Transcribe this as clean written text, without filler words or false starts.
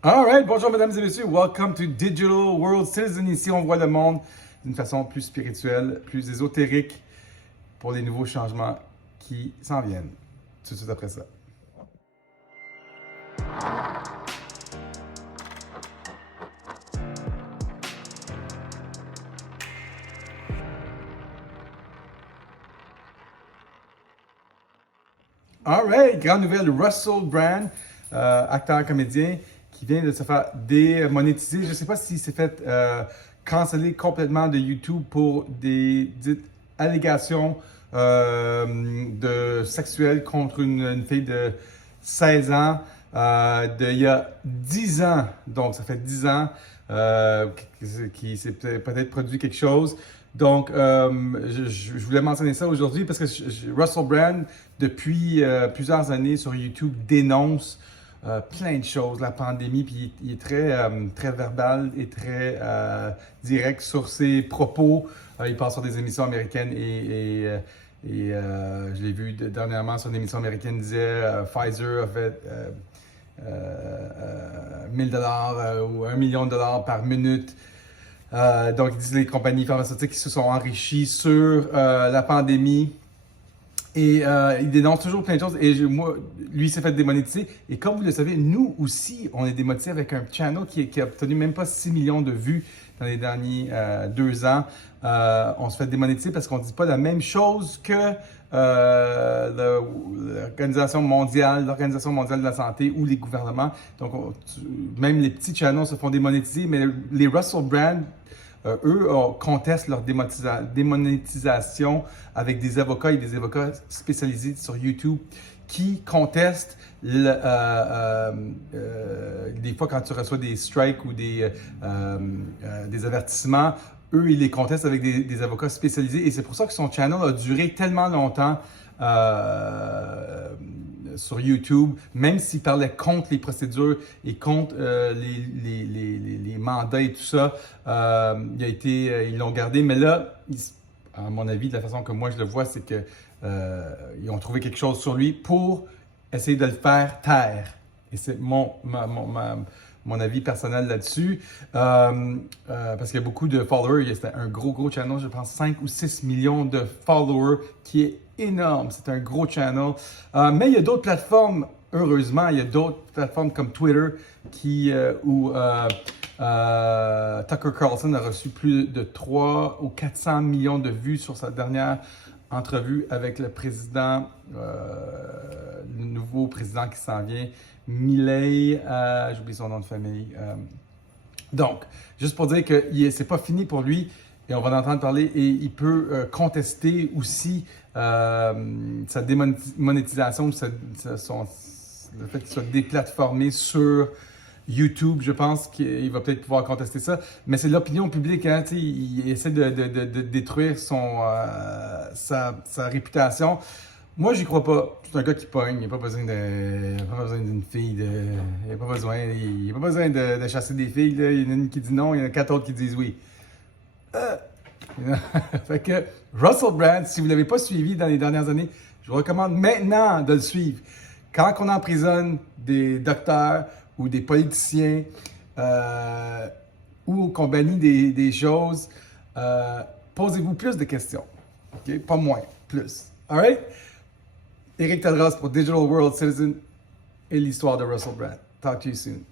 Alright, bonjour mesdames et messieurs, welcome to Digital World Citizen. Ici, on voit le monde d'une façon plus spirituelle, plus ésotérique pour les nouveaux changements qui s'en viennent. Tout de suite après ça. Alright, grande nouvelle, Russell Brand, acteur, comédien, qui vient de se faire démonétiser. Je ne sais pas s'il s'est fait canceller complètement de YouTube pour des dites allégations de sexuelles contre une fille de 16 ans il y a 10 ans. Donc, ça fait 10 ans qu'il s'est peut-être produit quelque chose. Donc, je voulais mentionner ça aujourd'hui parce que Russell Brand, depuis plusieurs années sur YouTube, dénonce plein de choses, la pandémie, puis il est très verbal et très direct sur ses propos. Il passe sur des émissions américaines et je l'ai vu dernièrement sur une émission américaine, il disait Pfizer a fait 1000 dollars ou 1 million de dollars par minute. Donc, ils disent les compagnies pharmaceutiques qui se sont enrichies sur la pandémie. Et il dénonce toujours plein de choses. Et moi, lui, il s'est fait démonétiser. Et comme vous le savez, nous aussi, on est démonétisé avec un channel qui a obtenu même pas 6 millions de vues dans les derniers 2 ans. On se fait démonétiser parce qu'on ne dit pas la même chose que l'Organisation mondiale de la santé ou les gouvernements. Donc, même les petits channels se font démonétiser, mais les Russell Brand, eux contestent leur démonétisation avec des avocats et des avocats spécialisés sur YouTube qui contestent des fois quand tu reçois des strikes ou des avertissements, eux ils les contestent avec des avocats spécialisés et c'est pour ça que son channel a duré tellement longtemps sur YouTube, même s'il parlait contre les procédures et contre les mandats et tout ça, ils l'ont gardé. Mais là, à mon avis, de la façon que moi je le vois, c'est que ils ont trouvé quelque chose sur lui pour essayer de le faire taire. Et c'est mon avis personnel là-dessus. Parce qu'il y a beaucoup de followers. C'était un gros channel, je pense 5 ou 6 millions de followers, qui est énorme. C'est un gros channel. Mais il y a d'autres plateformes, heureusement, il y a d'autres plateformes comme Twitter où Tucker Carlson a reçu plus de 300 ou 400 millions de vues sur sa dernière entrevue avec le président, le nouveau président qui s'en vient, Milei, j'oublie son nom de famille. Donc, juste pour dire que c'est pas fini pour lui, et on va en entendre parler, et il peut contester aussi sa démonétisation, le fait qu'il soit déplatformé sur YouTube. Je pense qu'il va peut-être pouvoir contester ça, mais c'est l'opinion publique, hein, il essaie de détruire sa réputation. Moi, j'y crois pas. C'est un gars qui pogne. Il n'y a pas besoin d'une fille. Il n'y a pas besoin de chasser des filles. Là. Il y en a une qui dit non, il y en a 4 autres qui disent oui. Fait que Russell Brand, si vous ne l'avez pas suivi dans les dernières années, je vous recommande maintenant de le suivre. Quand on emprisonne des docteurs ou des politiciens ou qu'on bannit des choses, posez-vous plus de questions. Okay? Pas moins, plus. Alright? Éric Tadros pour Digital World Citizen et l'histoire de Russell Brand. Talk to you soon.